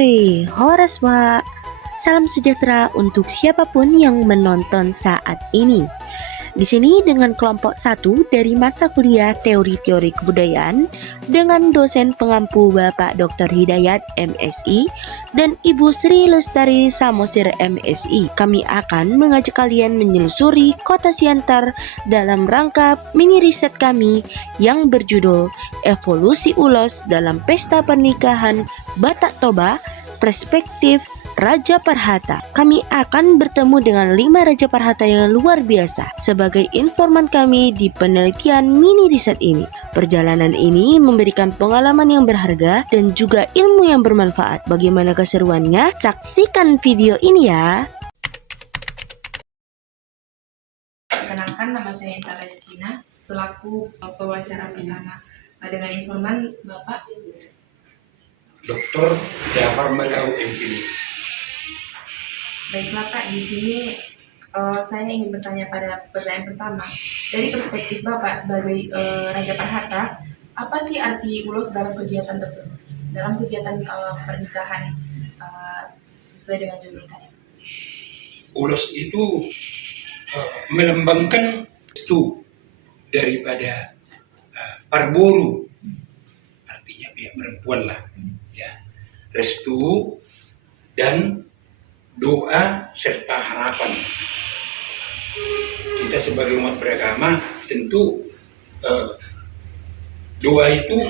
Hai, Horas Wak. Salam sejahtera untuk siapapun yang menonton saat ini. Di sini dengan kelompok 1 dari mata kuliah Teori-Teori Kebudayaan dengan dosen pengampu Bapak Dr. Hidayat MSI dan Ibu Sri Lestari Samosir MSI. Kami akan mengajak kalian menyelusuri Kota Siantar dalam rangka mini riset kami yang berjudul Evolusi Ulos dalam Pesta Pernikahan Batak Toba, Perspektif Raja Parhata. Kami akan bertemu dengan 5 Raja Parhata yang luar biasa sebagai informan kami di penelitian mini riset ini. Perjalanan ini memberikan pengalaman yang berharga dan juga ilmu yang bermanfaat. Bagaimana keseruannya? Saksikan video ini ya. Perkenalkan, nama saya Inta Restina selaku pewawancara pertama dengan informan Bapak Dr. Jafar Malau MPD. Baiklah Pak, di sini saya ingin bertanya pada pertanyaan pertama. Dari perspektif Bapak sebagai Raja Parhata, apa sih arti ulos dalam kegiatan tersebut? Dalam kegiatan pernikahan sesuai dengan judul tadi. Ulos itu melambangkan restu daripada Parboru, artinya pihak perempuan lah, ya, restu dan doa serta harapan. Kita sebagai umat beragama tentu doa itu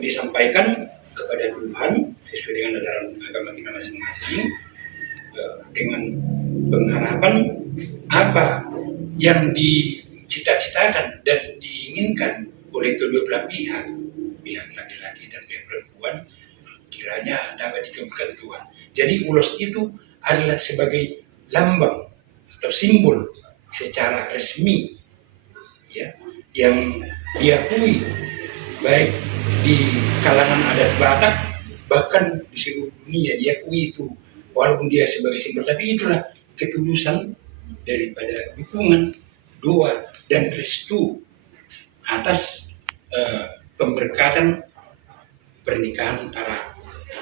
disampaikan kepada Tuhan sesuai dengan ajaran agama kita masing-masing, dengan pengharapan apa yang dicita-citakan dan diinginkan oleh kedua belah pihak, pihak laki-laki dan pihak perempuan, kiranya dapat dikabulkan Tuhan. Jadi ulos itu adalah sebagai lambang atau simbol secara resmi, ya, yang diakui baik di kalangan adat Batak bahkan di seluruh dunia diakui itu, walaupun dia sebagai simbol, tapi itulah ketulusan daripada dukungan, doa dan restu atas pemberkatan pernikahan antara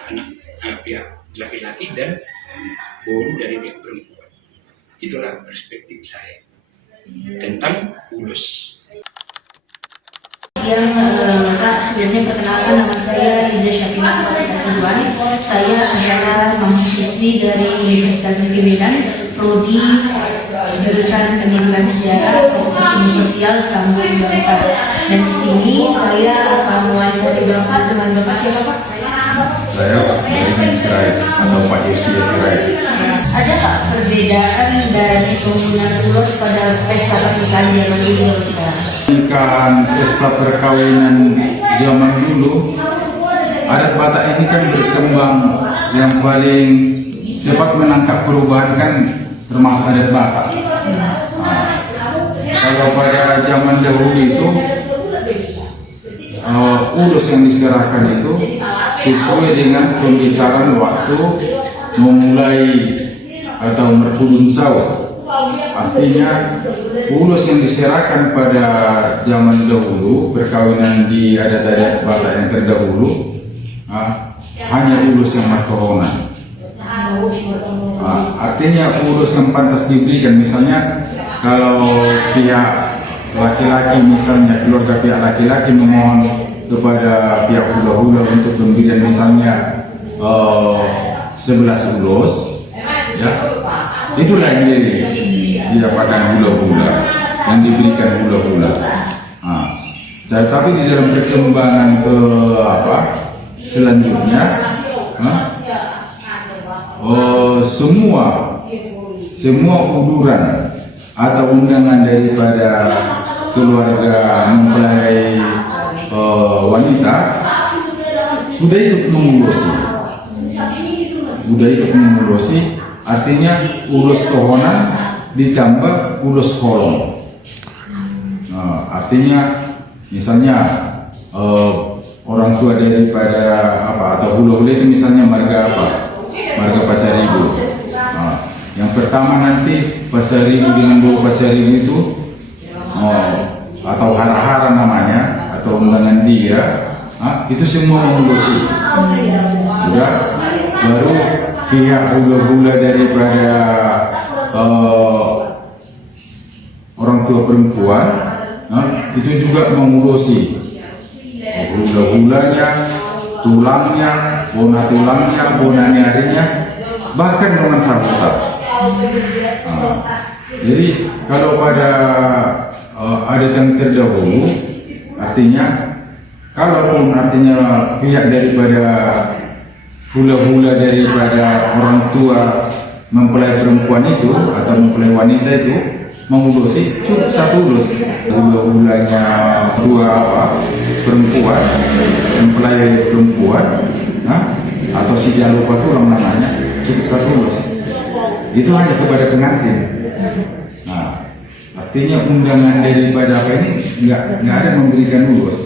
anak pihak laki-laki dan boru dari pihak perempuan. Itulah perspektif saya tentang ulos. Sebelumnya perkenalkan, nama saya Riza Syafina Ridwan. Saya adalah mahasiswi dari Universitas Negeri Medan, prodi jurusan Pendidikan Sejarah Ilmu Sosial Sambung Bapak. Dan di sini saya akan mewawancari Bapak dengan Bapak siapa Pak? Saya Pak Benjamin Sirait atau Pak Yosia Sirait. Ada Pak perbedaan dari penggunaan ulos pada pesta pernikahan zaman dulu dan sekarang? Pernikahan pesta perkawinan zaman dulu, adat Batak ini kan berkembang, yang paling cepat menangkap perubahan kan termasuk adat Batak. Kalau pada zaman dahulu itu ulos yang diserahkan itu sesuai dengan pembicaraan waktu memulai atau merkudun sawah. Artinya ulos yang diserahkan pada zaman dahulu, perkawinan di adat-adat Batak yang terdahulu, hanya ulos yang matoronan. Artinya ulos yang pantas diberikan, misalnya kalau pihak laki-laki, misalnya keluarga pihak laki-laki memohon kepada pihak hula-hula untuk pemberian misalnya 11 ulos, ya, itulah yang didapatkan hula-hula, yang diberikan hula-hula. Tapi di dalam perkembangan ke selanjutnya, semua uduran atau undangan daripada keluarga mempelai wanita sudah ikut mengulosi, artinya ulos tohonan ditambah ulos kolong. Artinya misalnya orang tua daripada atau hula-hula itu misalnya marga Pasaribu. Yang pertama nanti Pasaribu dengan dua Pasaribu itu atau hara-hara namanya, atau undangan dia, itu semua mengurusi. Sudah, baru pihak hula-hula daripada orang tua perempuan itu juga mengurusi hula-hulanya, tulangnya, bona nyarinya, bahkan dengan sambutan. Jadi kalau pada adat yang terdahulu, artinya kalaupun artinya pihak daripada hula-hula daripada orang tua mempelai perempuan itu atau mempelai wanita itu mengurusi cukup satu ulus. Hula-hulanya tua perempuan, mempelai perempuan, atau si jalupa tulang namanya, cukup satu ulus. Itu hanya kepada pengantin. Nah, artinya undangan daripada apa ini nggak ada memberikan ulus.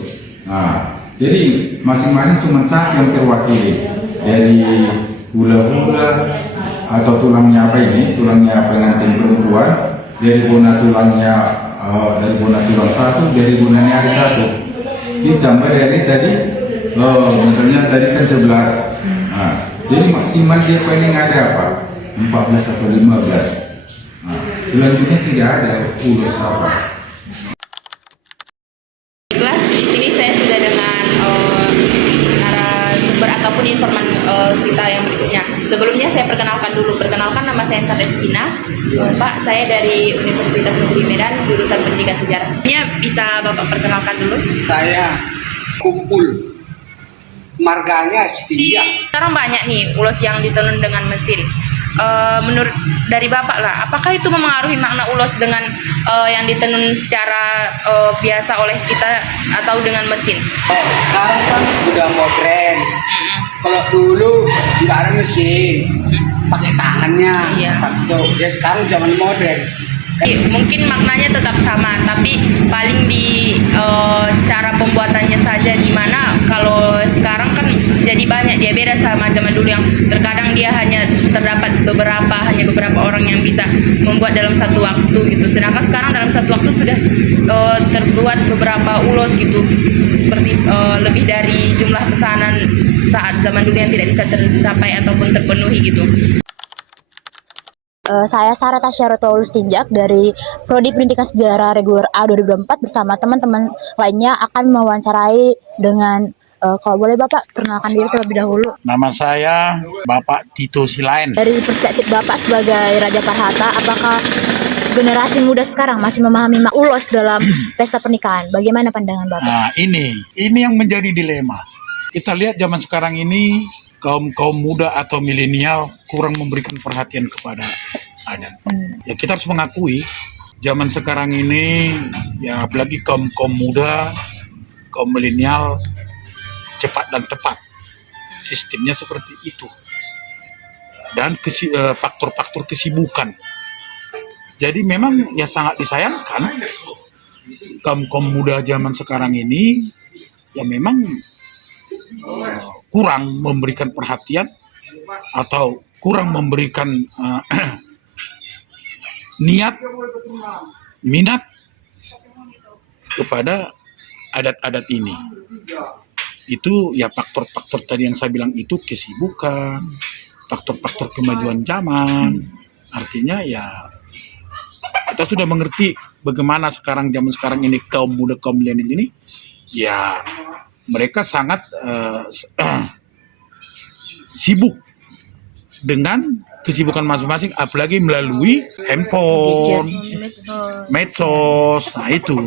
Nah, jadi masing-masing cuma satu yang terwakili dari hula-hula atau tulangnya apa ini, tulangnya pengantin perempuan, dari bona tulangnya dari bona tulang satu, dari bona nyari satu, ditambah dari tadi misalnya tadi kan 11. Nah, jadi maksimal dia paling ada apa? 14 atau 15. Nah, selanjutnya tidak ada urus apa. Baiklah, di sini saya sudah dengan narasumber ataupun informan kita yang berikutnya. Sebelumnya saya perkenalkan dulu. Perkenalkan, nama saya Intan Restina. Pak, saya dari Universitas Negeri Medan, jurusan Pendidikan Sejarah. Ini bisa Bapak perkenalkan dulu? Saya kumpul marganya setinggi. Sekarang banyak nih ulos yang ditenun dengan mesin. Menurut dari Bapak lah, apakah itu memengaruhi makna ulos dengan yang ditenun secara biasa oleh kita atau dengan mesin? Oh, sekarang kan udah modern. Kalau dulu nggak ada mesin, pakai tangannya. Iya. Tapi ya sekarang zaman modern. Mungkin maknanya tetap sama, tapi paling di cara pembuatannya saja, di mana kalau sekarang kan jadi banyak, dia beda sama zaman dulu yang terkadang dia hanya terdapat beberapa orang yang bisa membuat dalam satu waktu gitu. Sedangkan sekarang dalam satu waktu sudah terbuat beberapa ulos gitu, seperti lebih dari jumlah pesanan saat zaman dulu yang tidak bisa tercapai ataupun terpenuhi gitu. Saya Sarah Tasya Rotolus Tinjak dari Prodi Pendidikan Sejarah Reguler A 2024 bersama teman-teman lainnya akan mewawancarai dengan kalau boleh Bapak perkenalkan diri terlebih dahulu. Nama saya Bapak Tito Silain. Dari perspektif Bapak sebagai Raja Parhata, apakah generasi muda sekarang masih memahami ulos dalam pesta pernikahan? Bagaimana pandangan Bapak? Nah, ini yang menjadi dilema. Kita lihat zaman sekarang ini kaum muda atau milenial kurang memberikan perhatian kepada adat. Ya kita harus mengakui zaman sekarang ini ya apalagi kaum muda, kaum milenial cepat dan tepat. Sistemnya seperti itu. Dan faktor-faktor kesibukan. Jadi memang ya sangat disayangkan kaum muda zaman sekarang ini ya memang kurang memberikan perhatian atau kurang memberikan minat kepada adat-adat ini. Itu ya faktor-faktor tadi yang saya bilang itu kesibukan, faktor-faktor kemajuan zaman. Artinya ya kita sudah mengerti bagaimana zaman sekarang ini kaum muda, kaum milenial ini ya mereka sangat sibuk dengan kesibukan masing-masing, apalagi melalui handphone, medsos, nah itu.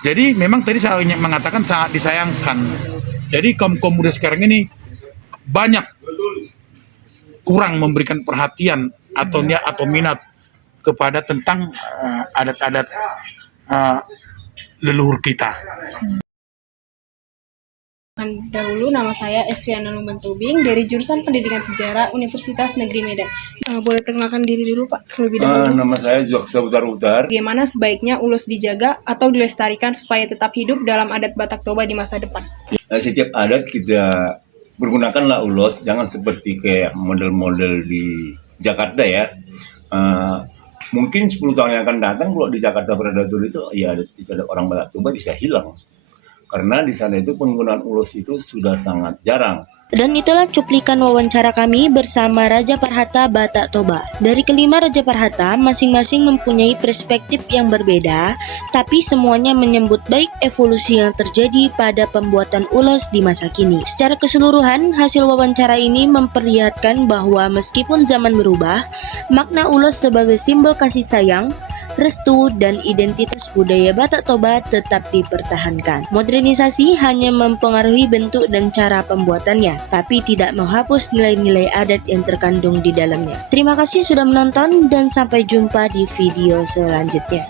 Jadi memang tadi saya mengatakan sangat disayangkan. Jadi kaum muda sekarang ini banyak kurang memberikan perhatian atau minat kepada tentang adat-adat leluhur kita. Dahulu nama saya Estriana Lumbantubing dari jurusan Pendidikan Sejarah Universitas Negeri Medan. Boleh perkenalkan diri dulu Pak terlebih dahulu. Nama saya Joksa Utar. Bagaimana sebaiknya ulos dijaga atau dilestarikan supaya tetap hidup dalam adat Batak Toba di masa depan? Setiap adat kita pergunakanlah ulos, jangan seperti kayak model-model di Jakarta ya. Mungkin 10 tahun yang akan datang kalau di Jakarta Predator itu ya ada orang Batak Toba bisa hilang. karena di sana itu penggunaan ulos itu sudah sangat jarang. Dan itulah cuplikan wawancara kami bersama Raja Parhata Batak Toba. Dari kelima Raja Parhata, masing-masing mempunyai perspektif yang berbeda, tapi semuanya menyambut baik evolusi yang terjadi pada pembuatan ulos di masa kini. Secara keseluruhan, hasil wawancara ini memperlihatkan bahwa meskipun zaman berubah, makna ulos sebagai simbol kasih sayang, restu, dan identitas budaya Batak Toba tetap dipertahankan. Modernisasi hanya mempengaruhi bentuk dan cara pembuatannya, tapi tidak menghapus nilai-nilai adat yang terkandung di dalamnya. Terima kasih sudah menonton dan sampai jumpa di video selanjutnya.